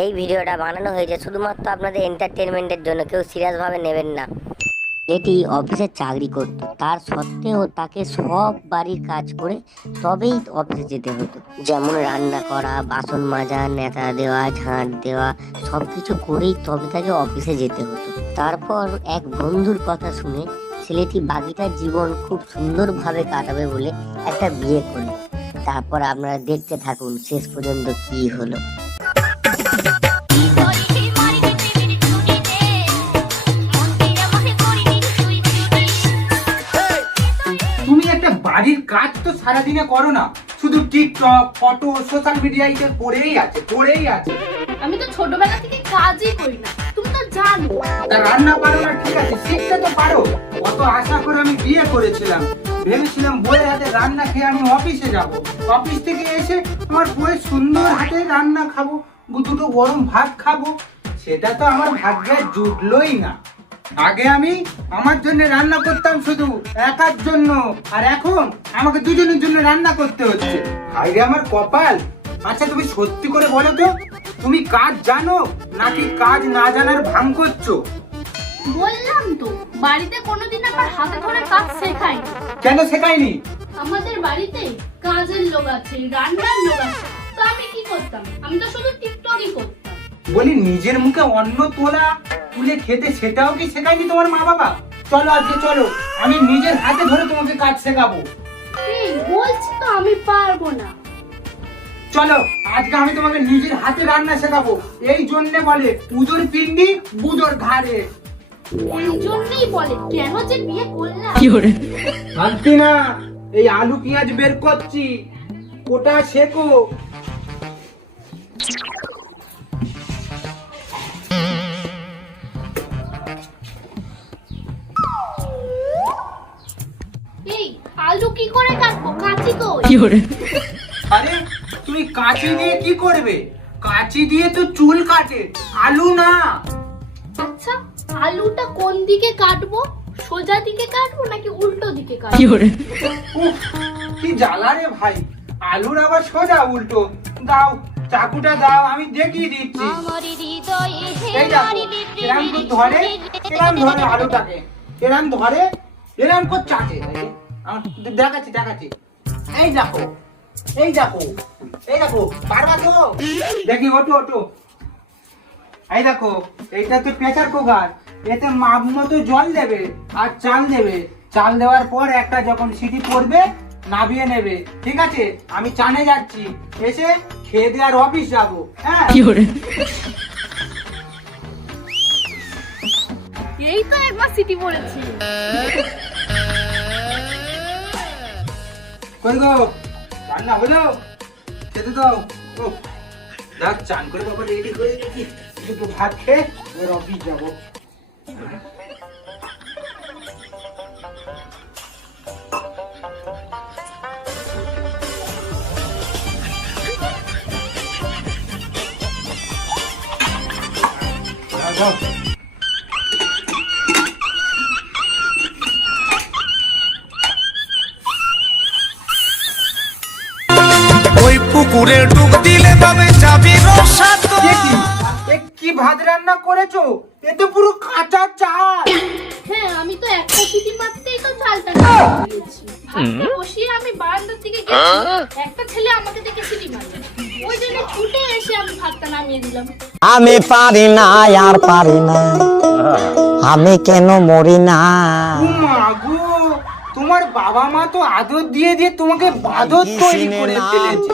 এই ভিডিওটা বানানো হয়েছে শুধুমাত্র আপনাদের এন্টারটেনমেন্টের জন্য, কেউ সিরিয়াস ভাবে নেবেন না। এটি অফিসে চাকরি করত, তার সত্ত্বেও তাকে সব বাড়ির কাজ করে তবেই অফিসে যেতে হতো। যেমন রান্না করা, বাসন মাজা, নেতা দেওয়া, ঝাঁট দেওয়া, সব কিছু করেই তবে তাকে অফিসে যেতে হতো। তারপর এক বন্ধুর কথা শুনে ছেলেটি বাকিটা জীবন খুব সুন্দরভাবে কাটাবে বলে একটা বিয়ে করলো। তারপর আপনারা দেখতে থাকুন শেষ পর্যন্ত কি হলো। তুমি একটা বাড়ির কাজ তো সারাদিনে করো না, শুধু টিকটক, ফটো, সোশ্যাল মিডিয়ায় পড়েই আছে। আমি তো ছোটবেলা থেকে কাজই করি না, তুমি তো জানো। তা রান্না পারো না, ঠিক আছে, শিখতে তো পারো। কত আশা করে আমি বিয়ে করেছিলাম, ভেবেছিলাম বইয়ের হাতে রান্না খেয়ে আমি অফিসে যাব, অফিস থেকে এসে আমার বইয়ের সুন্দর হাতে রান্না খাবো, দুটো গরম ভাত খাবো। সেটা তো আমার ভাগ্যে জুটলোই না। আগে আমি আমার জন্য রান্না করতাম শুধু একার জন্য, আর এখন আমাকে দুজনের জন্য রান্না করতে হচ্ছে। হায়রে আমার কপাল। আচ্ছা তুমি সত্যি করে বলো তো, তুমি কাজ জানো নাকি কাজ না জানার ভান করছো? বললাম তো, বাড়িতে কোনোদিন আমার হাতে ধরে কাজ শেখাই। কেন শেখায়নি? আমাদের বাড়িতে কাজের লোক আছে, রান্নার লোক আছে, তো আমি কি করতাম? আমি তো শুধু টিকটকই করতাম। বলি নিজের মুখে অন্ন তুলে খেতে, সেটাও কি শেখায়নি তোমার মা বাবা? চলো আজকে চলো, আমি নিজের হাতে ধরে তোমাকে কাজ শেখাবো। এই বলছি তো আমি পারবো না। চলো আজকে আমি তোমাকে নিজের হাতে রান্না শেখাবো। এই জন্য বলে উদর পিন্ডি বুদর ঘাড়ে। এই জন্যই বলে কেন যে বিয়ে করলাম। ভাবছি না, এই আলু পেঁয়াজ বের করছি, ওটা শেখো। এই আলু কি করে কাটবো? কাঁচি কই? আরে তুমি কাঁচি দিয়ে কি করবে? কাঁচি দিয়ে তো চুল কাটে, আলু না। আচ্ছা, আলুটা কোন দিকে কাটবো? সোজা দিকে কাটবো নাকি উল্টো দিকে কাটবো? উফ, কি জ্বালা রে ভাই, আলুর আবার সোজা উল্টো। দাও চাকুটা দাও, আমি দেখিয়ে দিচ্ছি। এই দেখো, এরম করে ধরে, এরম ধরে আলুটাকে, এরম ধরে, এরম করে চাটে। দেখাচ্ছি। এই দেখো, পারবা তো? দেখি, ওটো। এই দেখো, এইটা তো প্রেসার কুকার, এতে মাপ মতো জল দেবে আর চাল দেবে। চাল দেওয়ার পর একটা যখন সিটি পড়বে নামিয়ে নেবে, ঠিক আছে? আমি চানে যাচ্ছি, এসে খেয়ে দিয়ে আর অফিস যাবো। হ্যাঁ, এই তো একবার সিটি পড়েছি। কই গো, রান্না হলো? খেতে দাও। ও দেখ, চান করে বাবা রেডি করে দিচ্ছি, দুটো ভাত খেয়ে এবার অফিস যাবো। যাও। ওই পুকুরে ডুব দিলে তবে যাবি রসাত। কি ভাত রান্না করেছো? এ তো পুরো কাঁচা চাল। হ্যাঁ, আমি তো একটা সিটি মারতেই তো চালটা দিয়েছি। ভাতটা বসিয়ে আমি বারান্দার দিকে গেছি, একটা ছেলে আমাকে দেখে সিটি মারলো। ওই জন্য ছুটে এসে আমি ভাতটা নামিয়ে দিলাম। আমি পারি না, আর পারি না, আমি কেন মরি না। মা গো, তোমার বাবা মা তো আদর দিয়ে তোমাকে বাদর তৈরি করে ফেলেছে।